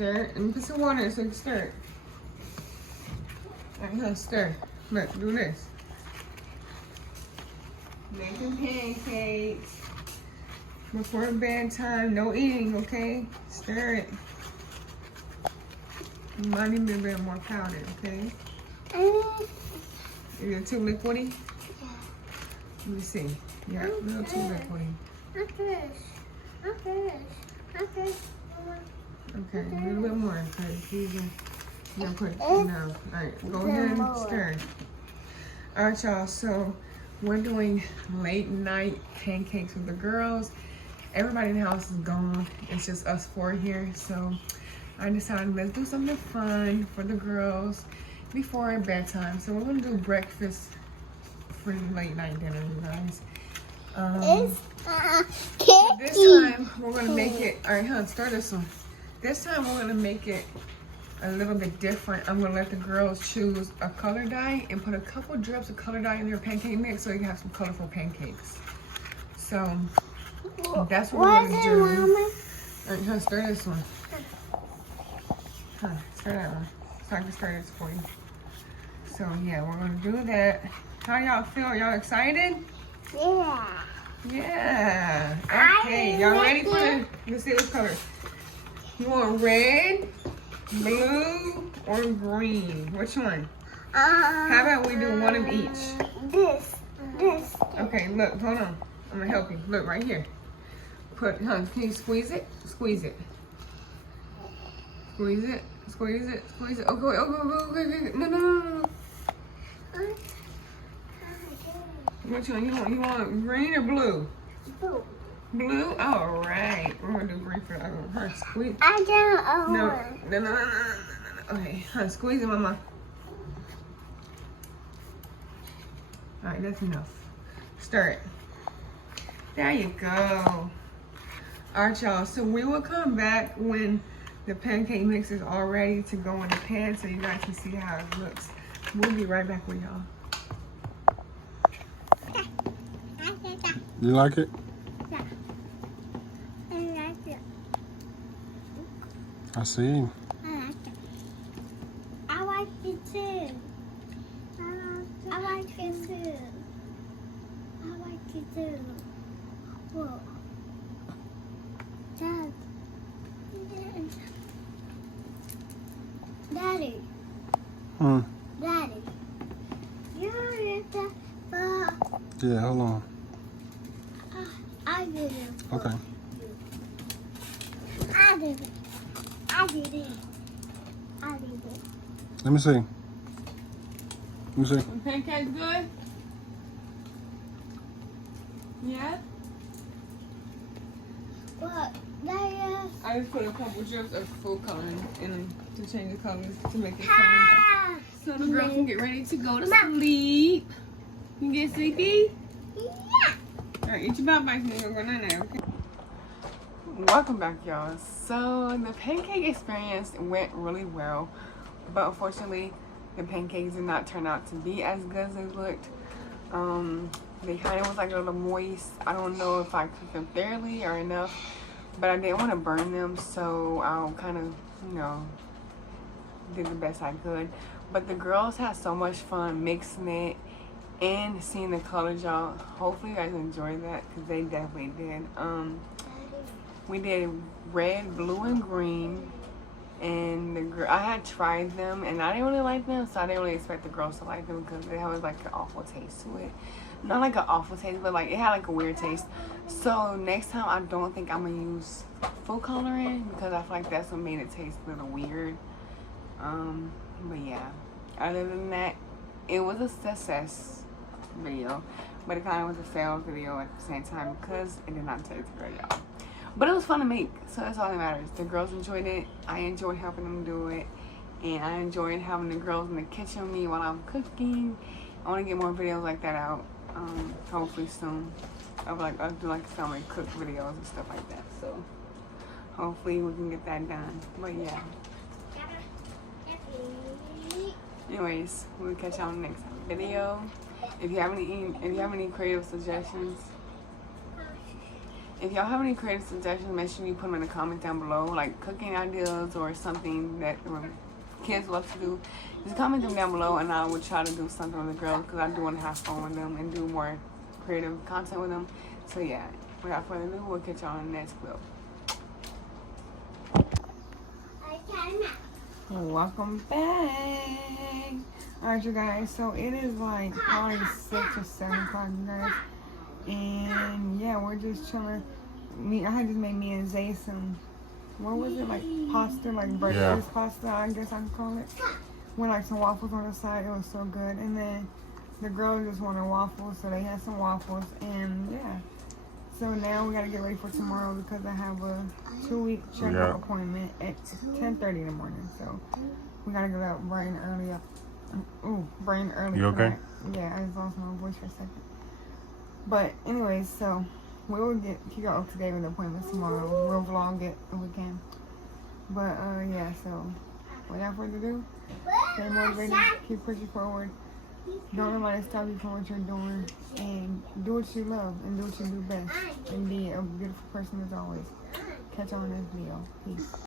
Stir it and put some water in so you can stir it. Alright, now stir. Look, do this. Making pancakes before bedtime. No eating, okay? Stir it. You might need a bit more powder, okay? Is it too liquidy? Yeah. Let me see. Yeah, a little too liquidy. Okay, Okay, a little bit more because you're gonna put enough. Alright, go ahead and stir. Alright, y'all, so we're doing late night pancakes with the girls. Everybody in the house is gone. It's just us four here, so I decided let's do something fun for the girls before bedtime. So we're gonna do breakfast for late night dinner, you guys. This time we're gonna make it. All right, hon, start this one. This time we're gonna make it a little bit different. I'm gonna let the girls choose a color dye and put a couple drips of color dye in their pancake mix so you can have some colorful pancakes. So that's what we're gonna do. All right, hon, start this one. Huh, start that one. So I can start this for you. So yeah, we're gonna do that. How y'all feel? Y'all excited? Yeah. Yeah. Okay, y'all ready for it? Let's see what color. You want red, blue, or green? Which one? How about we do one of each? This. Okay, look, hold on. I'm gonna help you. Look right here. Put, can you squeeze it? Squeeze it. Squeeze it. Squeeze it. Squeeze it. Okay. No. Which one you want? You want green or blue? Blue. Blue? All right. We're gonna do green for her. Squeeze. I don't want. No. Okay, squeeze it, mama. All right, that's enough. Stir it. There you go. All right, y'all. So we will come back when the pancake mix is all ready to go in the pan so you guys can see how it looks. We'll be right back with y'all. You like it? Yeah. I like it. I see. I like it. I like it too. I like it too. I like it too. Whoa. Dad. Daddy. Daddy. You're in the Yeah, hold on. I did it. Okay. I did it. I did it. I did it. Let me see. Pancakes good? Yeah? What? I just put a couple drips of food coloring in to change the colors to make it fun. So the girls can get ready to go to sleep. You get sleepy? Yeah. Alright, eat your bye-bye and you're going to go, okay? Welcome back, y'all. So the pancake experience went really well, but unfortunately the pancakes did not turn out to be as good as they looked. They kind of was like a little moist. I don't know if I cooked them thoroughly or enough, but I didn't want to burn them, so I kind of, did the best I could. But the girls had so much fun mixing it and seeing the colors, y'all. Hopefully you guys enjoyed that because they definitely did. We did red, blue, and green, and I had tried them and I didn't really like them, so I didn't really expect the girls to like them because they have like an awful taste to it. Not like an awful taste, but like it had like a weird taste. So next time I don't think I'm gonna use food coloring because I feel like that's what made it taste a little weird. But yeah, other than that, it was a success video, but it kind of was a fail video at the same time because it did not taste good, y'all. But it was fun to make, so that's all that matters. The girls enjoyed it. I enjoyed helping them do it, and I enjoyed having the girls in the kitchen with me while I'm cooking. I want to get more videos like that out, hopefully soon. I'll do like family cook videos and stuff like that. So hopefully we can get that done. But yeah. Anyways, we'll catch y'all in the next video. If you have any creative suggestions, if y'all have any creative suggestions, make sure you put them in the comments down below, like cooking ideas or something that kids love to do. Just comment them down below, and I will try to do something with the girls because I do want to have fun with them and do more creative content with them. So yeah, without further ado, we'll catch y'all on the next clip. Welcome back. Alright, you guys, so it is like probably 6 or 7 o'clock, you guys. And yeah, we're just chilling. I had just made me and Zay some, what was it, like pasta, like breakfast pasta, I guess I can call it. With like some waffles on the side, it was so good. And then the girls just wanted waffles, so they had some waffles. And yeah, so now we gotta get ready for tomorrow because I have a 2-week checkup appointment at 10:30 in the morning. So we gotta get up bright and early. Bright and early. You okay? Yeah, I just lost my voice for a second. But anyways, so we will keep y'all up to date with the appointments tomorrow. We'll vlog it if we can. But yeah, so without further ado, stay motivated, keep pushing forward. Don't let nobody stop you from what you're doing, and do what you love and do what you do best, and be a beautiful person as always. Catch y'all in this video. Peace.